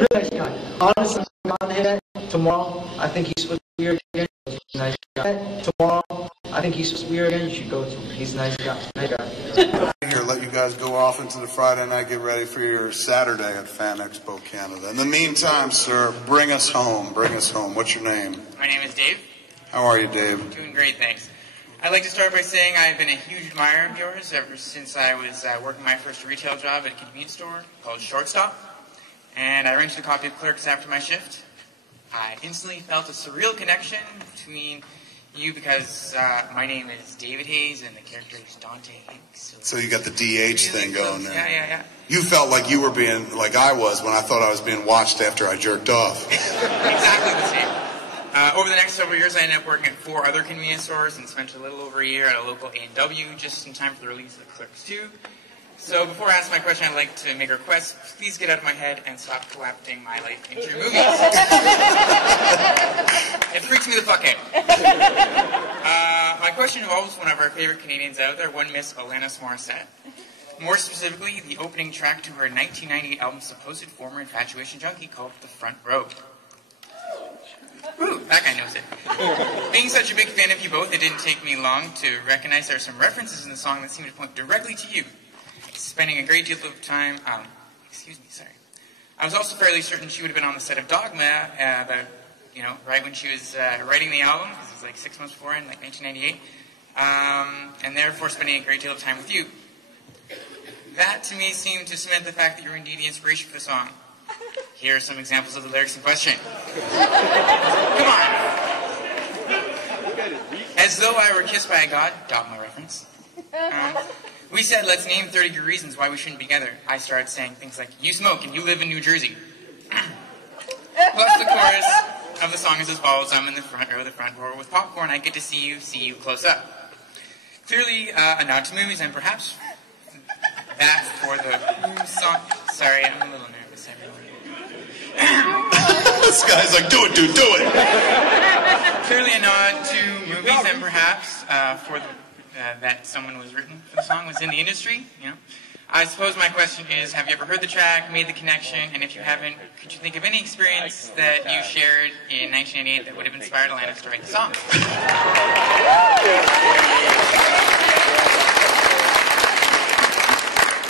Really nice guy. Honestly, on here tomorrow, I think he's supposed to be here again. He's a nice guy. Tomorrow, I think he's supposed to be here again. You should go to him. He's a nice guy. Nice guy. Here, let you guys go off into the Friday night, get ready for your Saturday at Fan Expo Canada. In the meantime, sir, bring us home. Bring us home. What's your name? My name is Dave. How are you, Dave? Doing great, thanks. I'd like to start by saying I've been a huge admirer of yours ever since I was working my first retail job at a convenience store called Shortstop. And I rented a copy of Clerks after my shift. I instantly felt a surreal connection between you because my name is David Hayes and the character is Dante Higgs. So you got the DH thing going there. Yeah. You felt like you were being, like I was when I thought I was being watched after I jerked off. Exactly the same. Over the next several years, I ended up working at 4 other convenience stores and spent a little over a year at a local A&W just in time for the release of Clerks 2. So before I ask my question, I'd like to make a request. Please get out of my head and stop co-opting my life into your movies. It freaks me the fuck out. My question involves one of our favorite Canadians out there, one Miss Alanis Morissette. More specifically, the opening track to her 1998 album, supposed former infatuation junkie, called The Front Row. Ooh, that guy knows it. Being such a big fan of you both, it didn't take me long to recognize there are some references in the song that seem to point directly to you. Spending a great deal of time, I was also fairly certain she would have been on the set of Dogma, right when she was writing the album, because it was like 6 months before in like 1998, and therefore spending a great deal of time with you. That to me seemed to cement the fact that you were indeed the inspiration for the song. Here are some examples of the lyrics in question. Come on. As though I were kissed by a god, Dogma reference. We said, let's name 30 good reasons why we shouldn't be together. I started saying things like, you smoke and you live in New Jersey. Plus the chorus of the song is as follows, I'm in the front row with popcorn, I get to see you close up. Clearly a nod to movies and perhaps that for the song. Sorry, I'm a little nervous, everyone. This guy's like, do it, dude, do it. Clearly a nod to movies and perhaps for the that someone was written for the song was in the industry, I suppose my question is, have you ever heard the track, made the connection, and if you haven't, could you think of any experience that you shared in 1998 that would have inspired Alanis to write the song?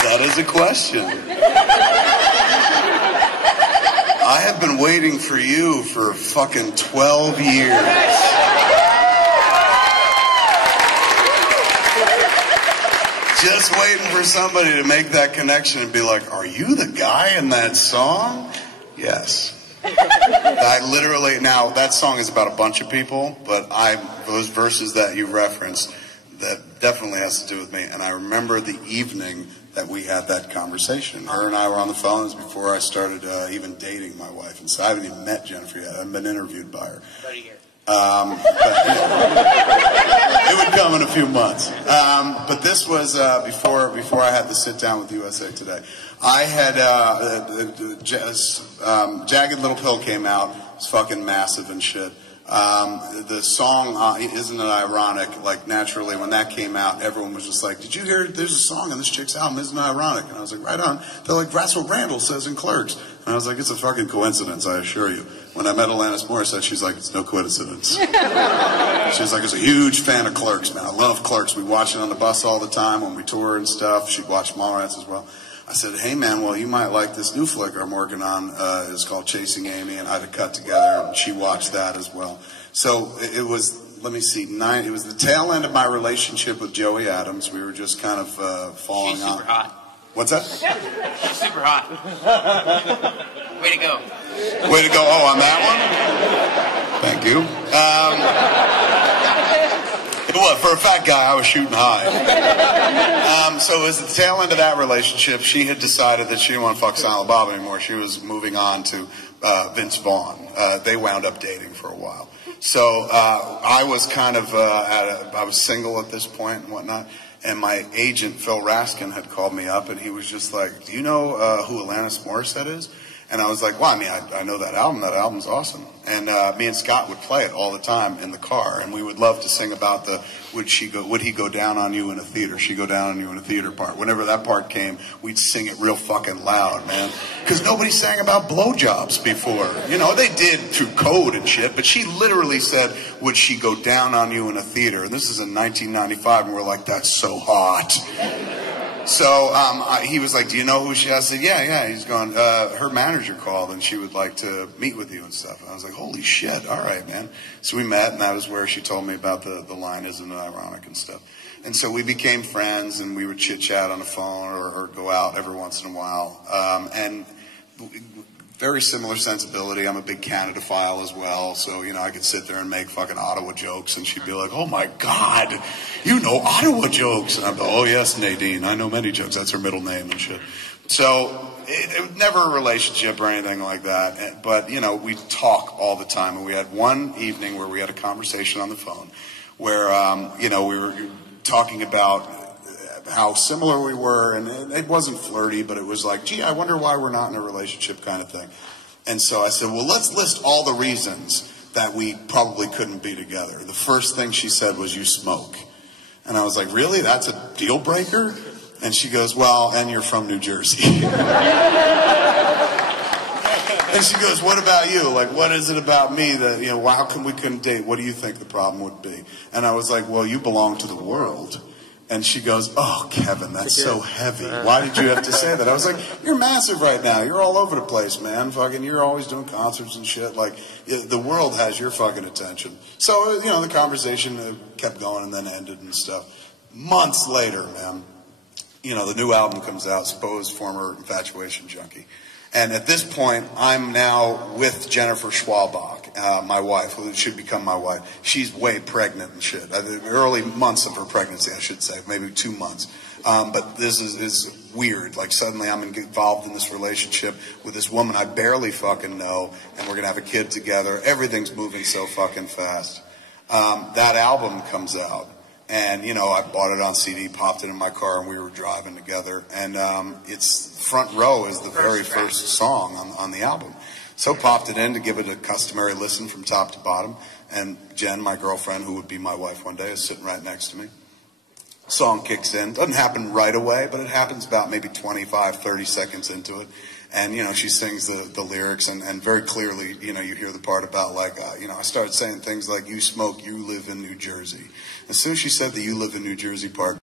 That is a question. I have been waiting for you for fucking 12 years. Just waiting for somebody to make that connection and be like, are you the guy in that song? Yes. I literally, now that song is about a bunch of people, but those verses that you referenced, that definitely has to do with me. And I remember the evening that we had that conversation. Her and I were on the phone. It was before I started even dating my wife. And so I haven't even met Jennifer yet. I haven't been interviewed by her. It would come in a few months. But this was before I had to sit down with USA Today. I had Jagged Little Pill came out. It's fucking massive and shit. The song, Isn't It Ironic, like naturally when that came out, everyone was just like, did you hear there's a song on this chick's album, Isn't It Ironic? And I was like, right on. They're like, that's what Randall says in Clerks. And I was like, it's a fucking coincidence, I assure you. When I met Alanis Morissette, she's like, it's no coincidence. She's like, I was a huge fan of Clerks, man. I love Clerks. We watch it on the bus all the time when we tour and stuff. She'd watch Mallrats as well. I said, hey man, well you might like this new flick I'm working on. It's called Chasing Amy, and I had a cut together, and she watched that as well. So it was, let me see, it was the tail end of my relationship with Joey Adams. We were just kind of falling She's out. super hot. What's that? She's super hot. Way to go. Way to go. Oh, on that one? Thank you. Well, for a fat guy, I was shooting high. So as the tail end of that relationship, she had decided that she didn't want to fuck Silent Bob anymore. She was moving on to Vince Vaughn. They wound up dating for a while. So I was kind of I was single at this point and whatnot. And my agent, Phil Raskin, had called me up, and he was just like, do you know who Alanis Morissette is? And I was like, well, I mean, I know that album. That album's awesome. And me and Scott would play it all the time in the car, and we would love to sing about the would he go down on you in a theater? She go down on you in a theater part. Whenever that part came, we'd sing it real fucking loud, man. Because nobody sang about blowjobs before. You know, they did through code and shit, but she literally said, would she go down on you in a theater? And this is in 1995, and we're like, that's so hot. So he was like, do you know who she is? I said, yeah. He's gone, her manager called and she would like to meet with you and stuff. And I was like, holy shit, all right, man. So we met, and that was where she told me about the line, isn't it ironic, and stuff. And so we became friends, and we would chit-chat on the phone or go out every once in a while. And very similar sensibility. I'm a big Canada-phile as well. So, you know, I could sit there and make fucking Ottawa jokes, and she'd be like, oh my God, you know Ottawa jokes. And I'm like, oh yes, Nadine, I know many jokes. That's her middle name and shit. So it was never a relationship or anything like that. But, you know, we talk all the time. And we had one evening where we had a conversation on the phone where, you know, we were talking about how similar we were, and it wasn't flirty, but it was like, gee, I wonder why we're not in a relationship kind of thing. And so I said, well, let's list all the reasons that we probably couldn't be together. The first thing she said was, you smoke. And I was like, really? That's a deal breaker? And she goes, well, and you're from New Jersey. And she goes, what about you? Like, what is it about me that, you know, how come we couldn't date? What do you think the problem would be? And I was like, well, you belong to the world. And she goes, oh, Kevin, that's so heavy. Why did you have to say that? I was like, you're massive right now. You're all over the place, man. Fucking, you're always doing concerts and shit. Like, the world has your fucking attention. So, you know, the conversation kept going and then ended and stuff. Months later, man, you know, the new album comes out, Expo's former infatuation junkie. And at this point, I'm now with Jennifer Schwalbach, my wife, who should become my wife. She's way pregnant and shit. The early months of her pregnancy, I should say, maybe 2 months. But this is weird. Like, suddenly I'm involved in this relationship with this woman I barely fucking know, and we're going to have a kid together. Everything's moving so fucking fast. That album comes out. And, you know, I bought it on CD, popped it in my car, and we were driving together. And it's Front Row is the very first song on the album. So popped it in to give it a customary listen from top to bottom. And Jen, my girlfriend, who would be my wife one day, is sitting right next to me. Song kicks in. Doesn't happen right away, but it happens about maybe 25, 30 seconds into it. And, you know, she sings the lyrics, and very clearly, you know, you hear the part about, like, you know, I started saying things like, you smoke, you live in New Jersey. As soon as she said the you live in New Jersey part,